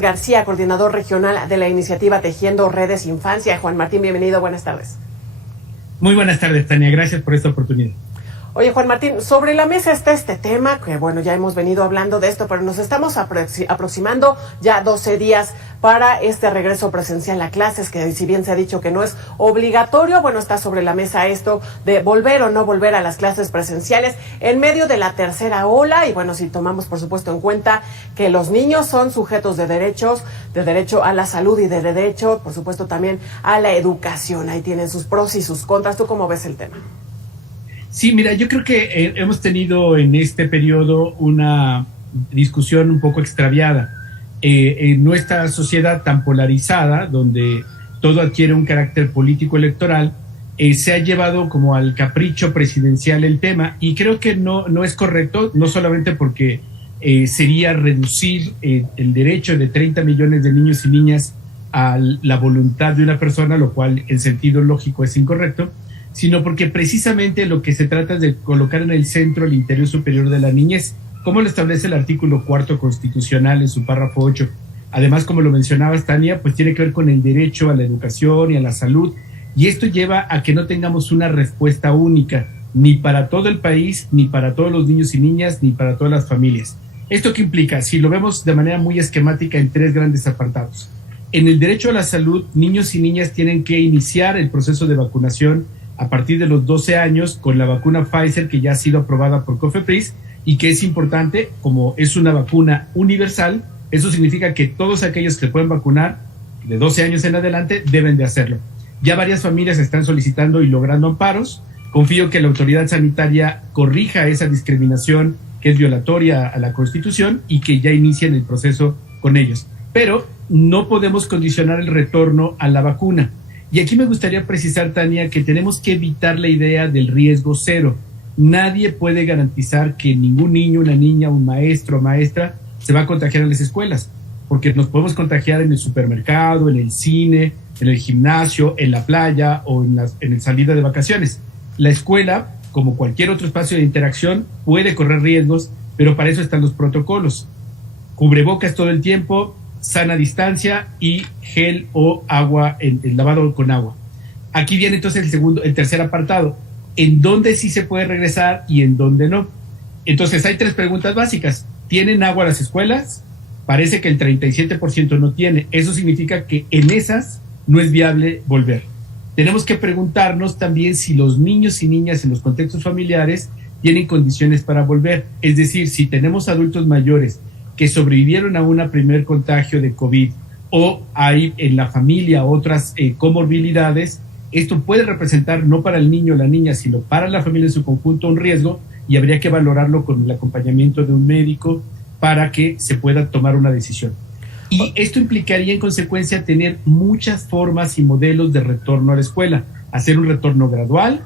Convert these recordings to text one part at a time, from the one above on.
García, coordinador regional de la iniciativa Tejiendo Redes Infancia. Juan Martín, bienvenido, buenas tardes. Muy buenas tardes, Tania, gracias por esta oportunidad. Oye, Juan Martín, sobre la mesa está este tema, que bueno, ya hemos venido hablando de esto, pero nos estamos aproximando ya 12 días para este regreso presencial a clases, que si bien se ha dicho que no es obligatorio, bueno, está sobre la mesa esto de volver o no volver a las clases presenciales en medio de la tercera ola. Y bueno, si tomamos por supuesto en cuenta que los niños son sujetos de derecho a la salud y de derecho, por supuesto, también a la educación. Ahí tienen sus pros y sus contras. ¿Tú cómo ves el tema? Sí, mira, yo creo que hemos tenido en este periodo una discusión un poco extraviada. En nuestra sociedad tan polarizada, donde todo adquiere un carácter político-electoral, se ha llevado como al capricho presidencial el tema, y creo que no es correcto, no solamente porque sería reducir el derecho de 30 millones de niños y niñas a la voluntad de una persona, lo cual en sentido lógico es incorrecto, sino porque precisamente lo que se trata es de colocar en el centro el interés superior de la niñez, como lo establece el artículo 4 constitucional en su párrafo 8. Además, como lo mencionabas, Tania, pues tiene que ver con el derecho a la educación y a la salud, y esto lleva a que no tengamos una respuesta única, ni para todo el país, ni para todos los niños y niñas, ni para todas las familias. ¿Esto qué implica? Si lo vemos de manera muy esquemática en tres grandes apartados. En el derecho a la salud, niños y niñas tienen que iniciar el proceso de vacunación a partir de los 12 años con la vacuna Pfizer, que ya ha sido aprobada por COFEPRIS y que es importante, como es una vacuna universal, eso significa que todos aquellos que pueden vacunar de 12 años en adelante deben de hacerlo. Ya varias familias están solicitando y logrando amparos. Confío que la autoridad sanitaria corrija esa discriminación que es violatoria a la Constitución y que ya inicien el proceso con ellos. Pero no podemos condicionar el retorno a la vacuna. Y aquí me gustaría precisar, Tania, que tenemos que evitar la idea del riesgo cero. Nadie puede garantizar que ningún niño, una niña, un maestro o maestra se va a contagiar en las escuelas, porque nos podemos contagiar en el supermercado, en el cine, en el gimnasio, en la playa o en el salida de vacaciones. La escuela, como cualquier otro espacio de interacción, puede correr riesgos, pero para eso están los protocolos. Cubrebocas todo el tiempo, sana distancia y gel o agua, el lavado con agua. Aquí viene entonces el tercer apartado, en dónde sí se puede regresar y en dónde no. Entonces hay tres preguntas básicas. ¿Tienen agua las escuelas? Parece que el 37% no tiene. Eso significa que en esas no es viable volver. Tenemos que preguntarnos también si los niños y niñas en los contextos familiares tienen condiciones para volver. Es decir, si tenemos adultos mayores que sobrevivieron a un primer contagio de COVID o hay en la familia otras comorbilidades, esto puede representar no para el niño o la niña, sino para la familia en su conjunto un riesgo, y habría que valorarlo con el acompañamiento de un médico para que se pueda tomar una decisión. Y esto implicaría en consecuencia tener muchas formas y modelos de retorno a la escuela, hacer un retorno gradual,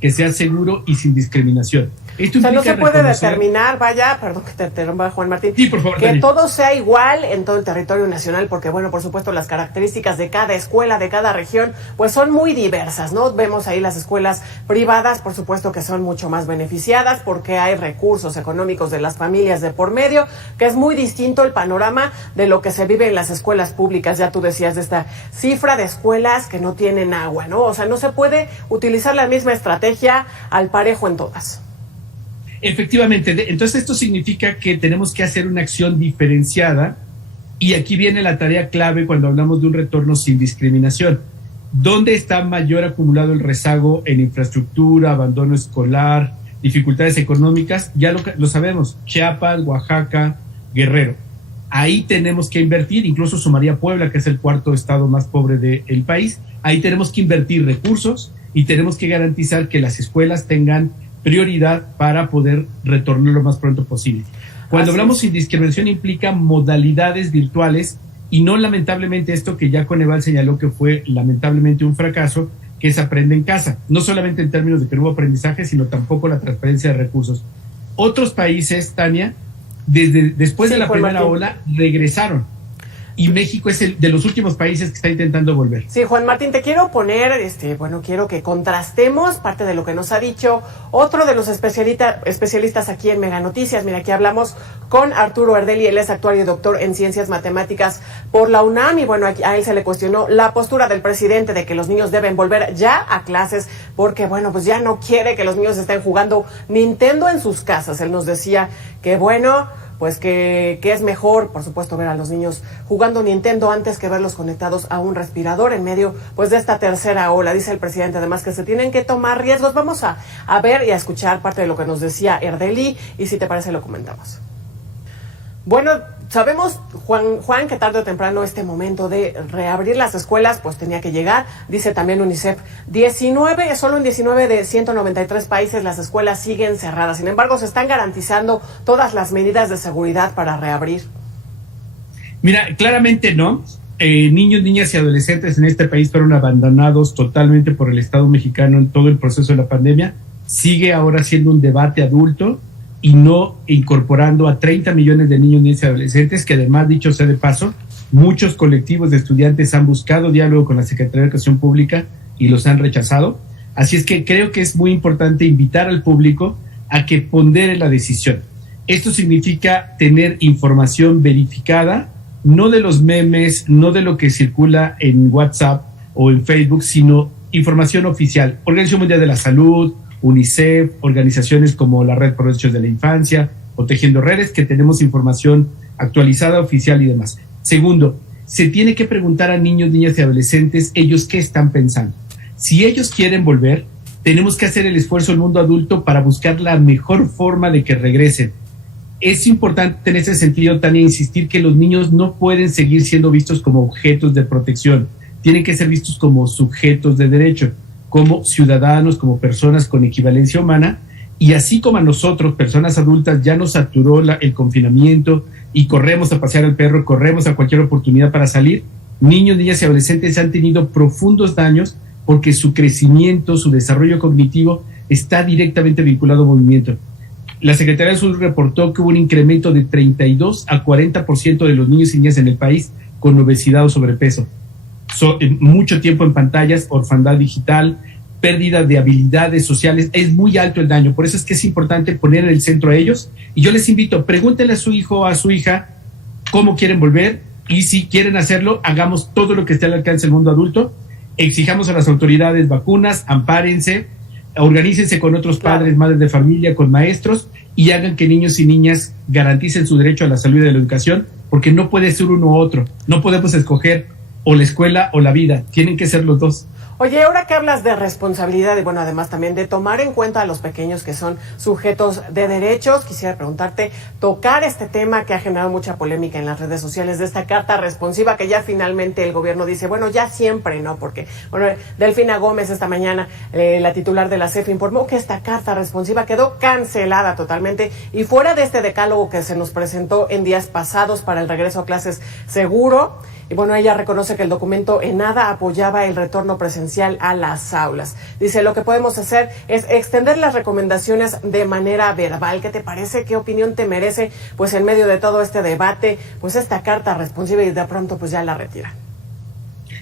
que sea seguro y sin discriminación. Esto no se puede determinar, perdón que te interrumpa, Juan Martín, sí, por favor, que Dani, todo sea igual en todo el territorio nacional, porque bueno, por supuesto las características de cada escuela, de cada región, pues son muy diversas, ¿no? Vemos ahí las escuelas privadas, por supuesto que son mucho más beneficiadas, porque hay recursos económicos de las familias de por medio, que es muy distinto el panorama de lo que se vive en las escuelas públicas. Ya tú decías de esta cifra de escuelas que no tienen agua, ¿no? O sea, no se puede utilizar la misma estrategia al parejo en todas. Efectivamente, entonces esto significa que tenemos que hacer una acción diferenciada, y aquí viene la tarea clave cuando hablamos de un retorno sin discriminación. ¿Dónde está mayor acumulado el rezago en infraestructura, abandono escolar, dificultades económicas? Ya lo sabemos, Chiapas, Oaxaca, Guerrero. Ahí tenemos que invertir, incluso sumaría Puebla, que es el cuarto estado más pobre del país. Ahí tenemos que invertir recursos y tenemos que garantizar que las escuelas tengan prioridad para poder retornar lo más pronto posible. Cuando hablamos sin discriminación implica modalidades virtuales y no lamentablemente esto que ya Coneval señaló que fue lamentablemente un fracaso, que es aprende en casa. No solamente en términos de que no hubo aprendizaje, sino tampoco la transferencia de recursos. Otros países, Tania, después de la primera ola, regresaron. y México es el de los últimos países que está intentando volver. Sí, Juan Martín, te quiero poner, quiero que contrastemos parte de lo que nos ha dicho otro de los especialistas aquí en Mega Noticias. Mira, aquí hablamos con Arturo Erdeli, él es actuario y doctor en Ciencias Matemáticas por la UNAM, y bueno, a él se le cuestionó la postura del presidente de que los niños deben volver ya a clases, porque bueno, pues ya no quiere que los niños estén jugando Nintendo en sus casas. Él nos decía que bueno, pues que es mejor, por supuesto, ver a los niños jugando Nintendo antes que verlos conectados a un respirador en medio pues de esta tercera ola. Dice el presidente además que se tienen que tomar riesgos. Vamos a ver y a escuchar parte de lo que nos decía Erdeli, y si te parece lo comentamos. Bueno, sabemos, Juan, que tarde o temprano este momento de reabrir las escuelas pues tenía que llegar. Dice también UNICEF, solo en 19 de 193 países las escuelas siguen cerradas. Sin embargo, se están garantizando todas las medidas de seguridad para reabrir. Mira, claramente no. Niños, niñas y adolescentes en este país fueron abandonados totalmente por el Estado mexicano en todo el proceso de la pandemia. Sigue ahora siendo un debate adulto y no incorporando a 30 millones de niños, niñas y adolescentes, que además, dicho sea de paso, muchos colectivos de estudiantes han buscado diálogo con la Secretaría de Educación Pública y los han rechazado. Así es que creo que es muy importante invitar al público a que pondere la decisión. Esto significa tener información verificada, no de los memes, no de lo que circula en WhatsApp o en Facebook, sino información oficial. Organización Mundial de la Salud, UNICEF, organizaciones como la Red por los Derechos de la Infancia o Tejiendo Redes, que tenemos información actualizada, oficial y demás. Segundo, se tiene que preguntar a niños, niñas y adolescentes ellos qué están pensando. Si ellos quieren volver, tenemos que hacer el esfuerzo el mundo adulto para buscar la mejor forma de que regresen. Es importante en ese sentido, Tania, insistir que los niños no pueden seguir siendo vistos como objetos de protección, tienen que ser vistos como sujetos de derecho, como ciudadanos, como personas con equivalencia humana, y así como a nosotros, personas adultas, ya nos saturó el confinamiento y corremos a pasear al perro, corremos a cualquier oportunidad para salir, niños, niñas y adolescentes han tenido profundos daños porque su crecimiento, su desarrollo cognitivo está directamente vinculado al movimiento. La Secretaría de Salud reportó que hubo un incremento de 32 a 40% de los niños y niñas en el país con obesidad o sobrepeso. Mucho tiempo en pantallas, orfandad digital, pérdida de habilidades sociales, es muy alto el daño. Por eso es que es importante poner en el centro a ellos. Y yo les invito, pregúntenle a su hijo o a su hija cómo quieren volver, y si quieren hacerlo, hagamos todo lo que esté al alcance del mundo adulto. Exijamos a las autoridades vacunas, ampárense, organícense con otros padres, madres de familia, con maestros, y hagan que niños y niñas garanticen su derecho a la salud y a la educación, porque no puede ser uno u otro. No podemos escoger o la escuela o la vida, tienen que ser los dos. Oye, ahora que hablas de responsabilidad y bueno, además también de tomar en cuenta a los pequeños que son sujetos de derechos, quisiera preguntarte, tocar este tema que ha generado mucha polémica en las redes sociales, de esta carta responsiva que ya finalmente el gobierno dice, bueno, ya siempre, ¿no? Porque, bueno, Delfina Gómez esta mañana, la titular de la CEF, informó que esta carta responsiva quedó cancelada totalmente y fuera de este decálogo que se nos presentó en días pasados para el regreso a clases seguro. Y bueno, ella reconoce que el documento en nada apoyaba el retorno presencial a las aulas. Dice, lo que podemos hacer es extender las recomendaciones de manera verbal. ¿Qué te parece? ¿Qué opinión te merece? Pues en medio de todo este debate, pues esta carta responsiva, y de pronto pues ya la retiran.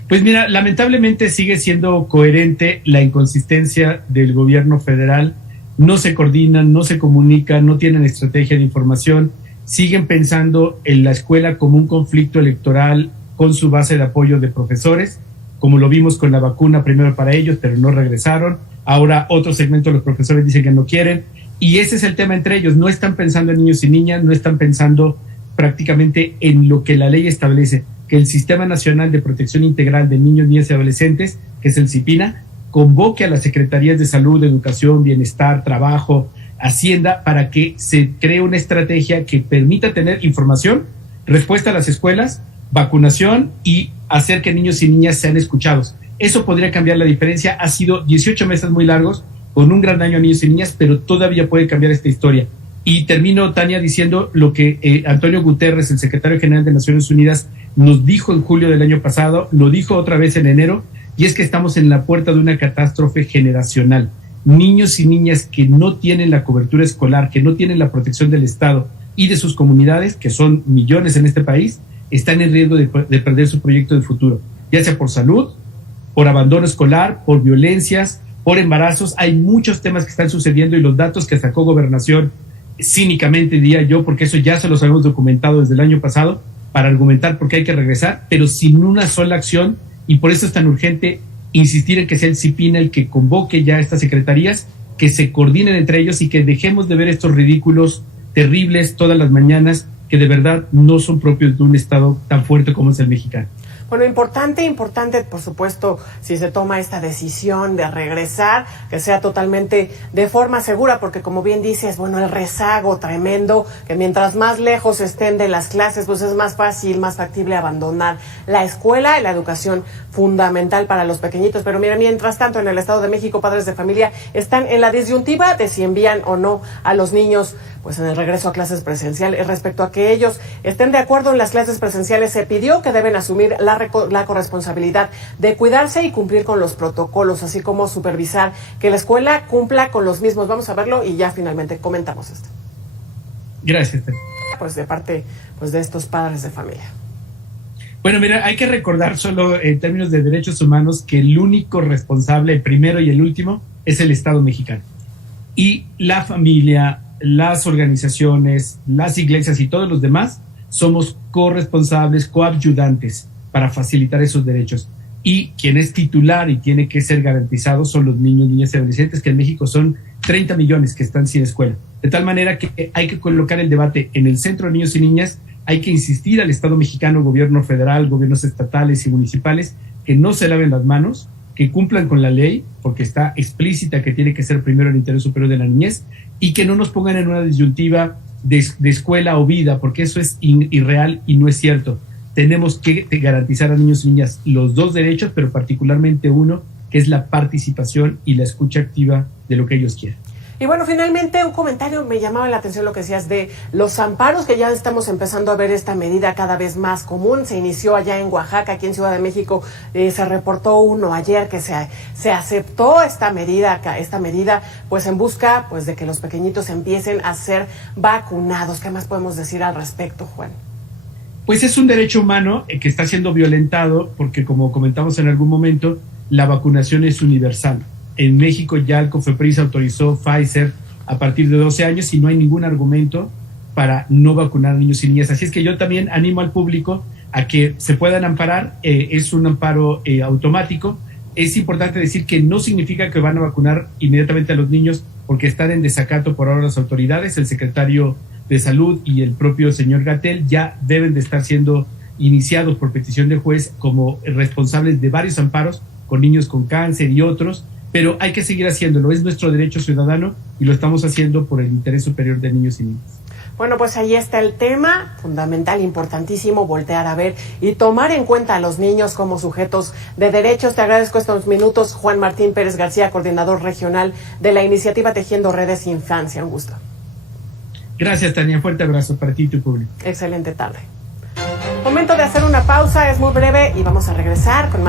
Pues mira, lamentablemente sigue siendo coherente la inconsistencia del gobierno federal. No se coordinan, no se comunican, no tienen estrategia de información. Siguen pensando en la escuela como un conflicto electoral con su base de apoyo de profesores, como lo vimos con la vacuna primero para ellos, pero no regresaron. Ahora otro segmento de los profesores dicen que no quieren, y ese es el tema entre ellos. No están pensando en niños y niñas, no están pensando prácticamente en lo que la ley establece, que el Sistema Nacional de Protección Integral de Niños, Niñas y Adolescentes, que es el CIPINA, convoque a las Secretarías de Salud, Educación, Bienestar, Trabajo, Hacienda, para que se cree una estrategia que permita tener información, respuesta a las escuelas, vacunación y hacer que niños y niñas sean escuchados. Eso podría cambiar la diferencia. Ha sido 18 meses muy largos, con un gran daño a niños y niñas, pero todavía puede cambiar esta historia. Y termino, Tania, diciendo lo que Antonio Guterres, el secretario general de Naciones Unidas, nos dijo en julio del año pasado, lo dijo otra vez en enero, y es que estamos en la puerta de una catástrofe generacional. Niños y niñas que no tienen la cobertura escolar, que no tienen la protección del Estado y de sus comunidades, que son millones en este país, están en riesgo de perder su proyecto de futuro, ya sea por salud, por abandono escolar, por violencias, por embarazos. Hay muchos temas que están sucediendo y los datos que sacó Gobernación, cínicamente diría yo, porque eso ya se los habíamos documentado desde el año pasado, para argumentar por qué hay que regresar, pero sin una sola acción, y por eso es tan urgente insistir en que sea el CIPINA el que convoque ya estas secretarías, que se coordinen entre ellos y que dejemos de ver estos ridículos terribles todas las mañanas que de verdad no son propios de un Estado tan fuerte como es el mexicano. Bueno, importante, por supuesto, si se toma esta decisión de regresar, que sea totalmente de forma segura, porque como bien dices, bueno, el rezago tremendo, que mientras más lejos estén de las clases, pues es más fácil, más factible abandonar la escuela y la educación fundamental para los pequeñitos. Pero mira, mientras tanto, en el Estado de México, padres de familia están en la disyuntiva de si envían o no a los niños pues en el regreso a clases presenciales. Respecto a que ellos estén de acuerdo en las clases presenciales, se pidió que deben asumir la corresponsabilidad de cuidarse y cumplir con los protocolos, así como supervisar que la escuela cumpla con los mismos. Vamos a verlo y ya finalmente comentamos esto. Gracias. Pues de parte pues de estos padres de familia. Bueno, mira, hay que recordar solo en términos de derechos humanos que el único responsable, el primero y el último, es el Estado mexicano. Y la familia, las organizaciones, las iglesias y todos los demás somos corresponsables, coadyuvantes para facilitar esos derechos. Y quien es titular y tiene que ser garantizado son los niños, niñas y adolescentes, que en México son 30 millones que están sin escuela. De tal manera que hay que colocar el debate en el centro de niños y niñas. Hay que insistir al Estado mexicano, gobierno federal, gobiernos estatales y municipales, que no se laven las manos, que cumplan con la ley, porque está explícita que tiene que ser primero el interés superior de la niñez, y que no nos pongan en una disyuntiva de escuela o vida, porque eso es irreal y no es cierto. Tenemos que garantizar a niños y niñas los dos derechos, pero particularmente uno, que es la participación y la escucha activa de lo que ellos quieren. Y bueno, finalmente un comentario me llamaba la atención lo que decías de los amparos, que ya estamos empezando a ver esta medida cada vez más común. Se inició allá en Oaxaca, aquí en Ciudad de México, se reportó uno ayer que se aceptó esta medida pues en busca pues de que los pequeñitos empiecen a ser vacunados. ¿Qué más podemos decir al respecto, Juan? Pues es un derecho humano que está siendo violentado porque, como comentamos en algún momento, la vacunación es universal. En México ya el COFEPRIS autorizó Pfizer a partir de 12 años y no hay ningún argumento para no vacunar a niños y niñas. Así es que yo también animo al público a que se puedan amparar. Es un amparo automático. Es importante decir que no significa que van a vacunar inmediatamente a los niños porque están en desacato por ahora las autoridades. El secretario de Salud y el propio señor Gatell ya deben de estar siendo iniciados por petición del juez como responsables de varios amparos con niños con cáncer y otros. Pero hay que seguir haciéndolo, es nuestro derecho ciudadano y lo estamos haciendo por el interés superior de niños y niñas. Bueno, pues ahí está el tema, fundamental, importantísimo, voltear a ver y tomar en cuenta a los niños como sujetos de derechos. Te agradezco estos minutos, Juan Martín Pérez García, coordinador regional de la iniciativa Tejiendo Redes Infancia. Un gusto. Gracias, Tania, fuerte abrazo para ti y tu público. Excelente tarde. Momento de hacer una pausa, es muy breve y vamos a regresar con más.